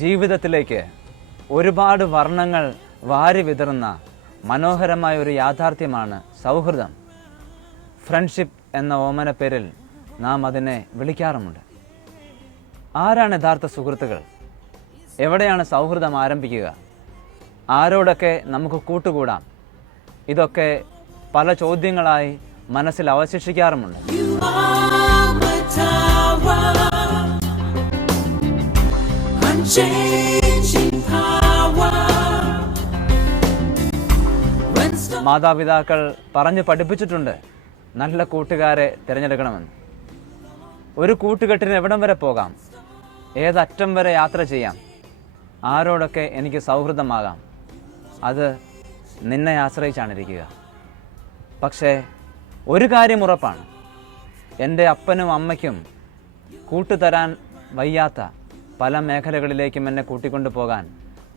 ജീവിതത്തിലേക്ക് ഒരുപാട് വർണ്ണങ്ങൾ വാരി വിതറുന്ന മനോഹരമായ ഒരു യാഥാർത്ഥ്യമാണ് സൗഹൃദം. ഫ്രണ്ട്ഷിപ്പ് എന്ന ഓമന പേരിൽ നാം അതിനെ വിളിക്കാറുമുണ്ട്. ആരാണ് യഥാർത്ഥ സുഹൃത്തുക്കൾ? എവിടെയാണ് സൗഹൃദം ആരംഭിക്കുക? ആരോടൊക്കെ നമുക്ക് കൂട്ടുകൂടാം? ഇതൊക്കെ പല ചോദ്യങ്ങളായി മനസ്സിൽ അവശേഷിക്കാറുമുണ്ട്. മാതാപിതാക്കൾ പറഞ്ഞു പഠിപ്പിച്ചിട്ടുണ്ട് നല്ല കൂട്ടുകാരെ തിരഞ്ഞെടുക്കണമെന്ന്. ഒരു കൂട്ടുകെട്ടിന് എവിടം വരെ പോകാം, ഏതറ്റം വരെ യാത്ര ചെയ്യാം, ആരോടൊക്കെ എനിക്ക് സൗഹൃദമാകാം, അത് നിന്നെ ആശ്രയിച്ചാണിരിക്കുക. പക്ഷേ ഒരു കാര്യം ഉറപ്പാണ്, എൻ്റെ അപ്പനും അമ്മയ്ക്കും കൂട്ടുതരാൻ വയ്യാത്ത പല മേഖലകളിലേക്കും എന്നെ കൂട്ടിക്കൊണ്ടു പോകാൻ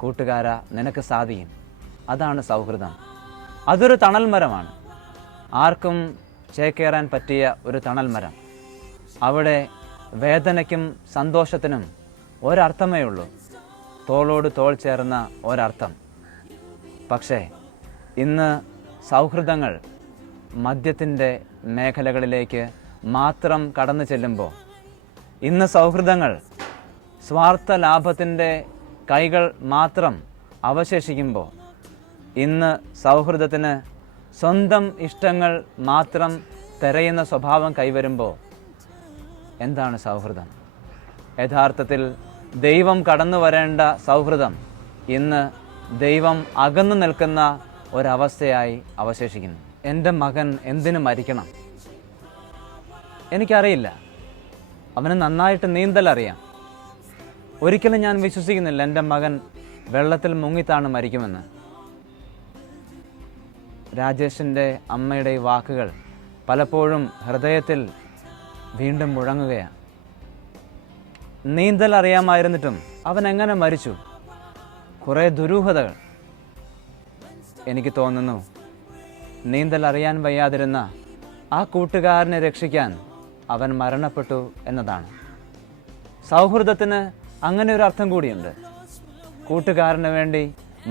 കൂട്ടുകാരാ നിനക്ക് സാധിക്കും. അതാണ് സൗഹൃദം. അതൊരു തണൽ മരമാണ്, ആർക്കും ചേക്കേറാൻ പറ്റിയ ഒരു തണൽ മരം. അവിടെ വേദനയ്ക്കും സന്തോഷത്തിനും ഒരർത്ഥമേ ഉള്ളൂ, തോളോട് തോൾ ചേർന്ന ഒരർത്ഥം. പക്ഷേ ഇന്ന് സൗഹൃദങ്ങൾ മദ്യത്തിൻ്റെ മേഖലകളിലേക്ക് മാത്രം കടന്നു ചെല്ലുമ്പോൾ, ഇന്ന് സൗഹൃദങ്ങൾ സ്വാർത്ഥ ലാഭത്തിൻ്റെ കൈകൾ മാത്രം അവശേഷിക്കുമ്പോൾ, ഇന്ന് സൗഹൃദത്തിന് സ്വന്തം ഇഷ്ടങ്ങൾ മാത്രം തിരയുന്ന സ്വഭാവം കൈവരുമ്പോൾ എന്താണ് സൗഹൃദം? യഥാർത്ഥത്തിൽ ദൈവം കടന്നു വരേണ്ട സൗഹൃദം ഇന്ന് ദൈവം അകന്നു നിൽക്കുന്ന ഒരവസ്ഥയായി അവശേഷിക്കുന്നു. എൻ്റെ മകൻ എന്തിനു മരിക്കണം? എനിക്കറിയില്ല. അവന് നന്നായിട്ട് നീന്തൽ അറിയാം. ഒരിക്കലും ഞാൻ വിശ്വസിക്കുന്നില്ല എൻ്റെ മകൻ വെള്ളത്തിൽ മുങ്ങിത്താണ് മരിക്കുമെന്ന്. രാജേഷിൻ്റെ അമ്മയുടെ വാക്കുകൾ പലപ്പോഴും ഹൃദയത്തിൽ വീണ്ടും മുഴങ്ങുകയാണ്. നീന്തൽ അറിയാമായിരുന്നിട്ടും അവൻ എങ്ങനെ മരിച്ചു? കുറേ ദുരൂഹതകൾ. എനിക്ക് തോന്നുന്നു നീന്തൽ അറിയാൻ വയ്യാതിരുന്ന ആ കൂട്ടുകാരനെ രക്ഷിക്കാൻ അവൻ മരണപ്പെട്ടു എന്നതാണ്. സൗഹൃദത്തിന് അങ്ങനെ ഒരു അർത്ഥം കൂടിയുണ്ട്. കൂട്ടുകാരന് വേണ്ടി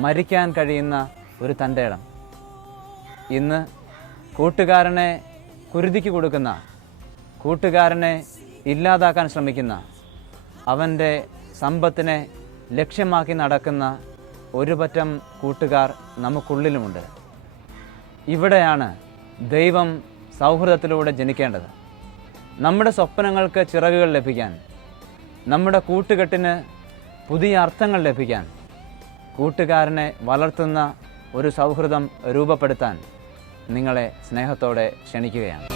മരിക്കാൻ കഴിയുന്ന ഒരു തൻ്റെ ഇടം. ഇന്ന് കൂട്ടുകാരനെ കുരുതിക്ക് കൊടുക്കുന്ന, കൂട്ടുകാരനെ ഇല്ലാതാക്കാൻ ശ്രമിക്കുന്ന, അവൻ്റെ സമ്പത്തിനെ ലക്ഷ്യമാക്കി നടക്കുന്ന ഒരു പറ്റം കൂട്ടുകാർ നമുക്കുള്ളിലുമുണ്ട്. ഇവിടെയാണ് ദൈവം സൗഹൃദത്തിലൂടെ ജനിക്കേണ്ടത്. നമ്മുടെ സ്വപ്നങ്ങൾക്ക് ചിറകുകൾ ലഭിക്കാൻ, നമ്മുടെ കൂട്ടുകെട്ടിന് പുതിയ അർത്ഥങ്ങൾ ലഭിക്കാൻ, കൂട്ടുകാരനെ വളർത്തുന്ന ഒരു സൗഹൃദം രൂപപ്പെടുത്താൻ നിങ്ങളെ സ്നേഹത്തോടെ ക്ഷണിക്കുകയാണ്.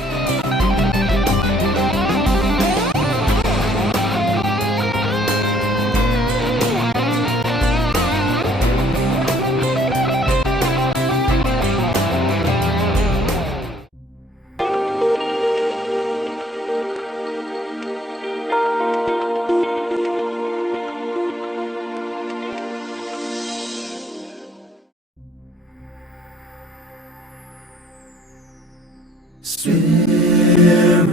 Spirit